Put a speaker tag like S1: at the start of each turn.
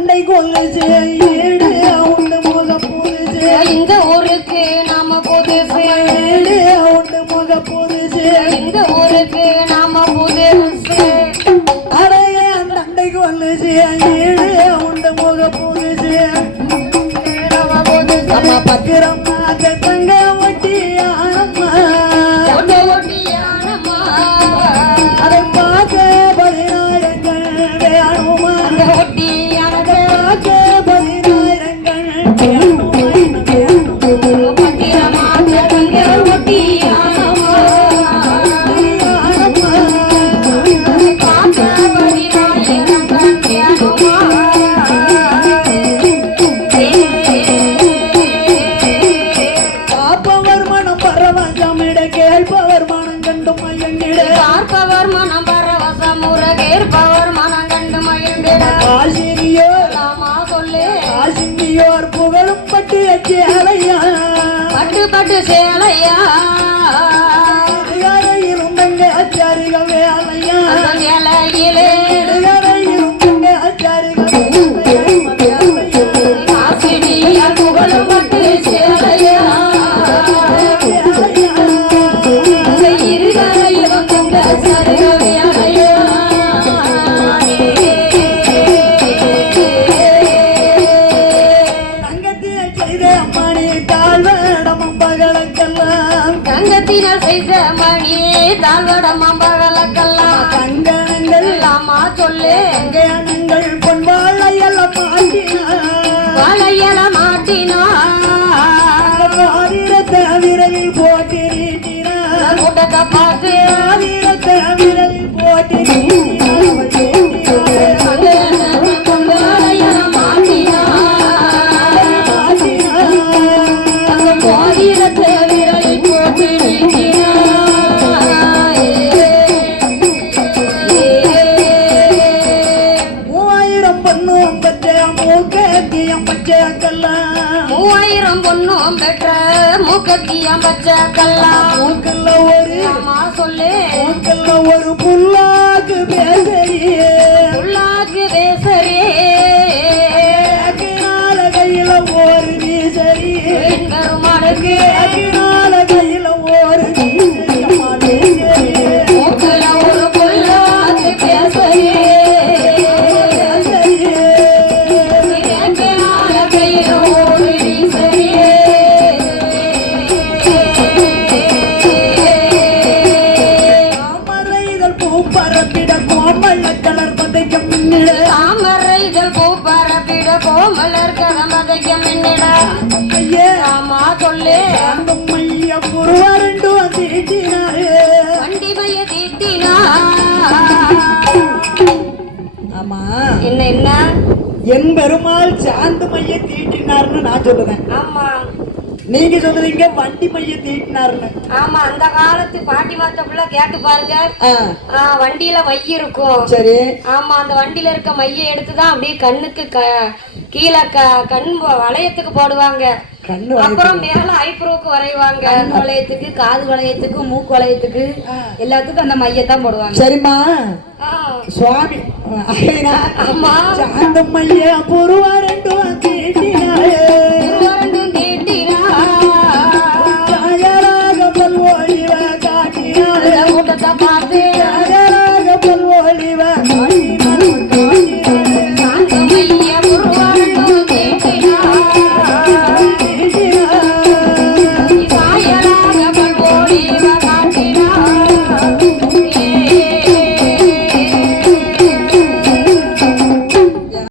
S1: தண்டை கொல்லுச்சு ஏடு உண்டு முக புதுச்சு
S2: இந்த ஊருக்கு நாம புதுசு
S1: ஏடு உண்டு முக புதுச்சு
S2: இந்த ஊருக்கு நாம புதுசு
S1: அடைய தண்டை கொல்லுச்சு ஏடு உண்டு முக புதுசு நம்ம பத்திரமா
S2: பார்ப்பவர் மனம் பரவசமுற கேட்பவர் மனம் கண்டு மகிழ்ந்திட.
S1: ஆசிரியோர்
S2: நாமா சொல்லு.
S1: ஆசிரியோர் புகழும் பட்டு சேலையா
S2: பட்டு பட்டு சேலையா. தங்கத்தினால் செய்த மணி தாழ்வடம் அம்பகலக்கெல்லாம்
S1: கங்கணங்கள்
S2: எல்லாமா சொல்லு.
S1: கங்கணங்கள் பொன்வாழையல்ல பாட்டினா
S2: வளையல மாட்டினா.
S1: ஆதிரத்த விரலில் போட்டு நீட்டினா.
S2: கூட்டத்தை பார்த்து
S1: மூக்கத்தியம் பச்சை கல்லாம்
S2: மூவாயிரம் பொண்ணும் பெற்ற மூக்கத்தியம் பச்ச கல்லா
S1: மூக்கல்ல ஒரு
S2: அம்மா சொல்லு.
S1: மூக்கல்ல ஒரு புல்லாக்கு இதழ் பூ பரப்பிட கோமல்ல கலர் பதைக்க பின்னிட
S2: தாமரை இதழ் பூ பரப்பிட கோமலர் கதம்பதைக்க மின்னிட.
S1: ஐயே
S2: ஆமா சொல்லு.
S1: அந்த மைய புருவரண்டு வந்தீட்டினாயே
S2: வண்டி மைய தீட்டினா.
S1: ஆமா.
S2: என்ன என்ன?
S1: என் பெருமாள் சாந்து மைய தீட்டினார்னு நான் சொல்லுவேன்.
S2: ஆமா.
S1: நீங்க சொல்லுவீங்க வண்டி மைய தீட்டினார்னு
S2: ஆமா அந்த காலத்து பாட்டி மாத்தப்புல கேட்டு பாருங்க. வண்டியில மை இருக்கும்.
S1: சரி.
S2: ஆமா அந்த வண்டியில இருக்க மைய எடுத்துதான் அப்படியே கண்ணுக்கு கீழே கண் வளையத்துக்கு போடுவாங்க. அப்புறம் மேல ஐப்ரோக்கு வரைவாங்க.
S3: கண் வளையத்துக்கு காது வளையத்துக்கு மூக்கு வளையத்துக்கு எல்லாத்துக்கும் அந்த மையத்தான் போடுவாங்க.
S1: சரிம்மா. சுவாமி
S2: ஆமா.
S1: சாந்து மைய புருவரண்டு